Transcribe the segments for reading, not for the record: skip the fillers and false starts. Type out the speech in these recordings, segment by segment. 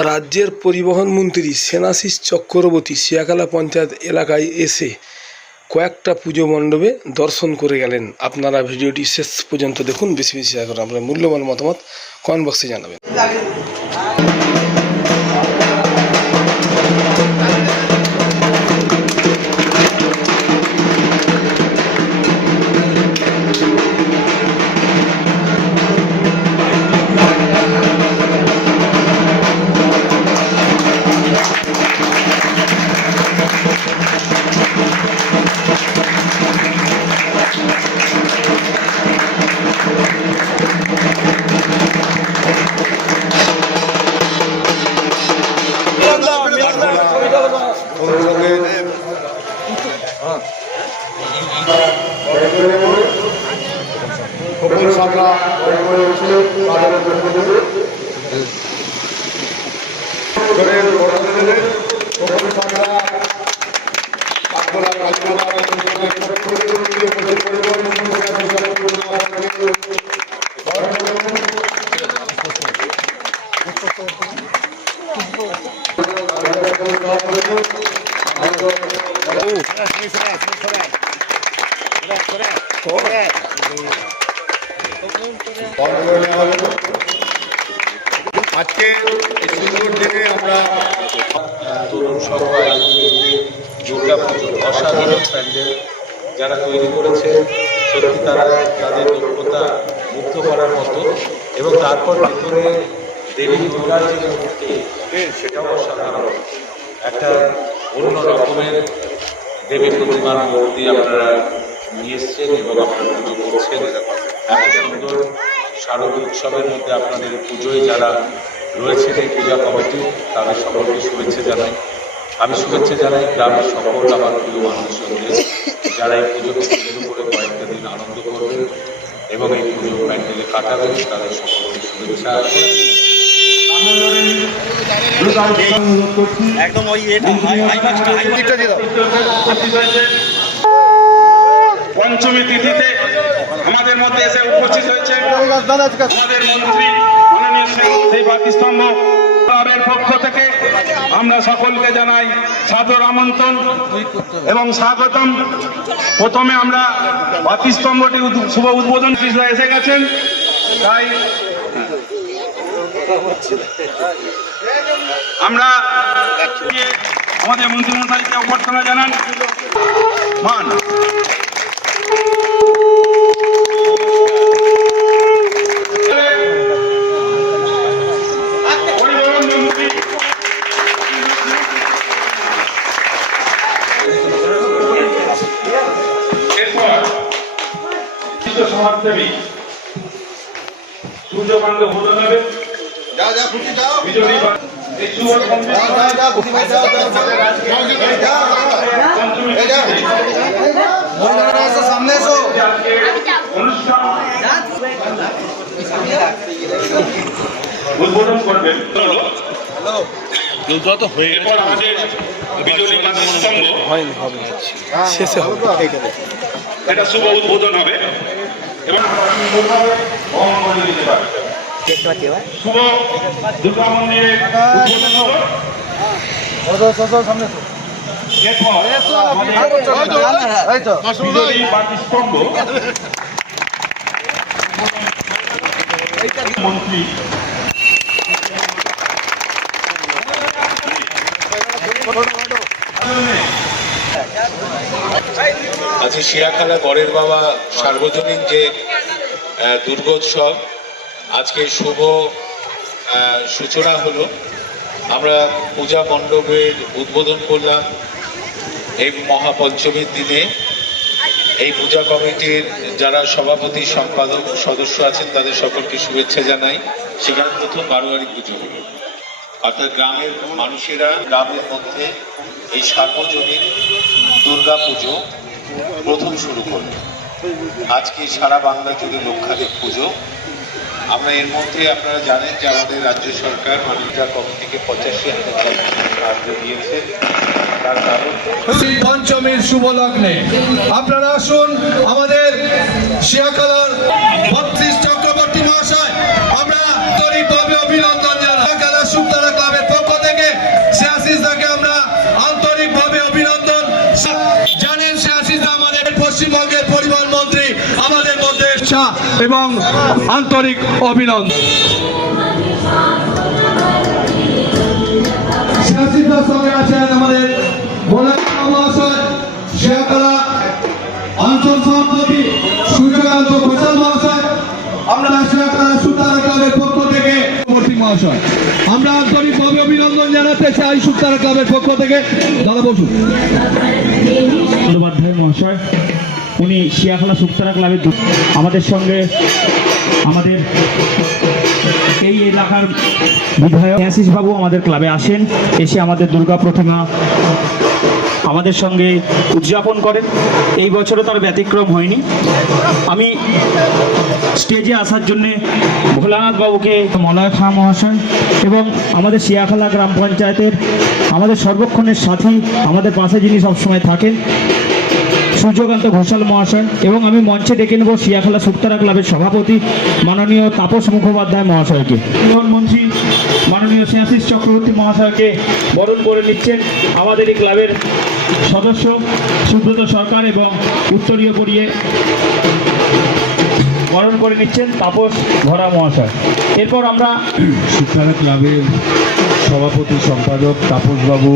রাজ্যের পরিবহন মন্ত্রী সেনাশিস চক্রবর্তী শিয়াখালা পঞ্চায়েত এলাকায় এসে কয়েকটা পুজো মণ্ডপে দর্শন করে গেলেন। আপনারা ভিডিওটি শেষ পর্যন্ত দেখুন, বেশি বেশি শেয়ার করুন, আপনার মূল্যবান মতামত কমেন্ট বক্সে জানাবেন। আজকে সুন্দর দিনে আমরা তরুণ সবাই দুর্গা পুজো অসাধারণ প্যান্ডেল যারা তৈরি করেছে, সত্যি তারা তাদের দক্ষতা মুগ্ধ করার মতো, এবং তারপর ভিতরে দেবী দুর্গার যে মূর্তি সেটাও অসাধারণ, একটা অন্য রকমের দেবী প্রতিমার মূর্তি আপনারা নিয়ে এসছেন এবং আপনারা পুজো করছেন। এত সুন্দর শারদ উৎসবের মধ্যে আপনাদের পুজোয় যারা রয়েছেন এই পূজা কমিটি, তাদের সকলকে শুভেচ্ছা জানাই। আমি শুভেচ্ছা জানাই গ্রামের সকল আমার প্রিয় মানুষজনদের, যারা এই পুজোকে কেন্দ্র করে কয়েকটা দিন আনন্দ করবেন এবং এই পুজো প্যান্ডেলে কাটাবেন, তাদের সকলকে শুভেচ্ছা। পঞ্চমী তিথিতে আমাদের মধ্যে এসে উপস্থিত হয়েছে আমাদের মন্ত্রী মাননীয় শ্রী বাতিস্তম্ভ ক্লাবের পক্ষ থেকে আমরা সকলকে জানাই সাদর আমন্ত্রণ এবং স্বাগতম। প্রথমে আমরা বাতিস্তম্ভটি শুভ উদ্বোধন এসে গেছেন, তাই আমরা আমাদের মন্ত্রী মশাইকে অভ্যর্থনা জানান। মান পরিবহন মন্ত্রী এরপর সমাজসেবী সূর্যকান্ত ভোটনাবে বিজয়ী সামনে এসো উদ্বোধন করবেন। এরপর আমাদের বিজলী স্তম্ভ শেষে হবে, এটা শুভ উদ্বোধন হবে এবং শুভ দুর্গা মন্দিরের উদ্বোধন হলো। এরপর বিজলী স্তম্ভ মন্ত্রী আজকে শিয়াখালা গড়ের বাবা সার্বজনীন যে দুর্গোৎসব আজকে শুভ সূচনা হলো। আমরা পূজা মণ্ডপের উদ্বোধন করলাম এই মহাপঞ্চমীর দিনে। এই পূজা কমিটির যারা সভাপতি সম্পাদক সদস্য আছেন তাদের সকলকে শুভেচ্ছা জানাই। সেখানে প্রথম বারোয়ারি পুজো হলো, অর্থাৎ গ্রামের মানুষেরা গ্রামের মধ্যে এই সার্বজনীন দুর্গা পুজো প্রথম শুরু করল। আজকে সারা বাংলা জুড়ে লক্ষাধিক পুজো। আমরা এর মধ্যে আপনারা জানেন যে আমাদের রাজ্য সরকার পূজা কমিটিকে 85,000 টাকা সাহায্য দিয়েছে। তার কারণ পঞ্চমীর শুভ লগ্নে আপনারা আসুন আমাদের শিয়াখালার 32 চক্রবর্তী মহাশয়, আমরা আন্তরিকভাবে অভিনন্দন জানাই। শিয়াখালা সুক্তারা ক্লাবের শুভেচ্ছা এবং আন্তরিক অভিনন্দন। শাসিতার সঙ্গে আছেন আমাদের ভোলানাথ মহাশয়, শিয়াখালা অঞ্চল সভাপতি সূর্যকান্ত ঘোষাল মহাশয়, আমরা শিয়াখালা সুতারা ক্লাবের পক্ষ থেকে মূর্তি মহাশয়, আমরা আন্তরিকভাবে অভিনন্দন জানাতে চাই সুতারা ক্লাবের পক্ষ থেকে। দাদা বসুন। বন্দ্যোপাধ্যায় মহাশয়, উনি শিয়াখালা শুকতারা ক্লাবের আমাদের সঙ্গে আমাদের এই এলাকার বিধায়ক আশিস বাবু আমাদের ক্লাবে আসেন, এসে আমাদের দুর্গা প্রতিমা আমাদের সঙ্গে উদযাপন করেন। এই বছরও তার ব্যতিক্রম হয়নি। আমি স্টেজে আসার জন্যে ভোলানাথ বাবুকে, মলয় খাঁ মহাশয় এবং আমাদের শিয়াখালা গ্রাম পঞ্চায়েতের আমাদের সর্বক্ষণের সাথী, আমাদের পাশে যিনি সবসময় থাকেন, সূর্যকান্ত ঘোষাল মহাশয়, এবং আমি মঞ্চে ডেকে নেব শিয়াখালা শুকতারা ক্লাবের সভাপতি মাননীয় তাপস মুখোপাধ্যায় মহাশয়কে। প্রধানমন্ত্রী মাননীয় স্নেহাশিস চক্রবর্তী মহাশয়কে বরণ করে নিচ্ছেন আমাদের এই ক্লাবের সদস্য সুব্রত সরকার, এবং উত্তরীয় পরিয়ে বরণ করে নিচ্ছেন তাপস ঘোড়া মহাশয়। এরপর আমরা শুকতারা ক্লাবের সভাপতি সম্পাদক তাপসবাবু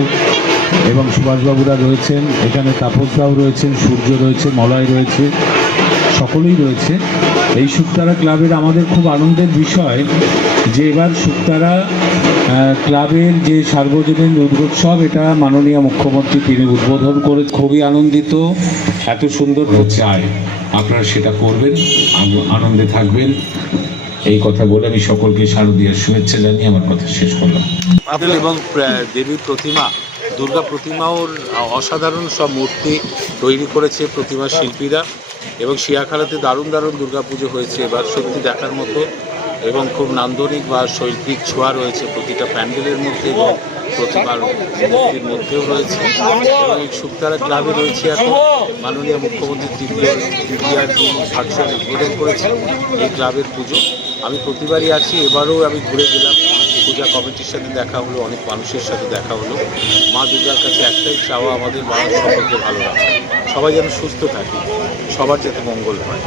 এবং সুভাষবাবুরা রয়েছেন, এখানে তাপসবাবু রয়েছেন, সূর্য রয়েছে, মলয় রয়েছে, সকলেই রয়েছে। এই শুকতারা ক্লাবের আমাদের খুব আনন্দের বিষয় যে এবার শুকতারা ক্লাবের যে সার্বজনীন দুর্গোৎসব, এটা মাননীয় মুখ্যমন্ত্রী তিনি উদ্বোধন করে খুবই আনন্দিত। এত সুন্দর চাই আপনারা সেটা করবেন, আনন্দে থাকবেন, এই কথা বলে আমি সকলকে শারদীয়ার শুভেচ্ছা জানিয়ে আমার কথা শেষ করলাম। এবং দেবী প্রতিমা, দুর্গা প্রতিমাও অসাধারণ সব মূর্তি তৈরি করেছে প্রতিমা শিল্পীরা, এবং শিয়াখালাতে দারুণ দারুণ দুর্গাপুজো হয়েছে এবার, সত্যি দেখার মতো, এবং খুব নান্দনিক বা শৈল্পিক ছোঁয়া রয়েছে প্রতিটা প্যান্ডেলের মধ্যে এবং প্রতিমার মূর্তির মধ্যেও রয়েছে। এবং এই শুকতারা ক্লাবে রয়েছে এখন মাননীয় মুখ্যমন্ত্রী তৃতীয়ার দিন ভার্চুয়াল উদ্বোধন করেছেন এই ক্লাবের পুজো। আমি প্রতিবারই আছি, এবারও আমি ঘুরে গেলাম, পূজা কমিটির সাথে দেখা হলো, অনেক মানুষের সাথে দেখা হলো। মা দুর্গার কাছে একটাই চাওয়া, আমাদের মানুষ সকলকে ভালো রাখা, সবাই যেন সুস্থ থাকে, সবার যাতে মঙ্গল হয়।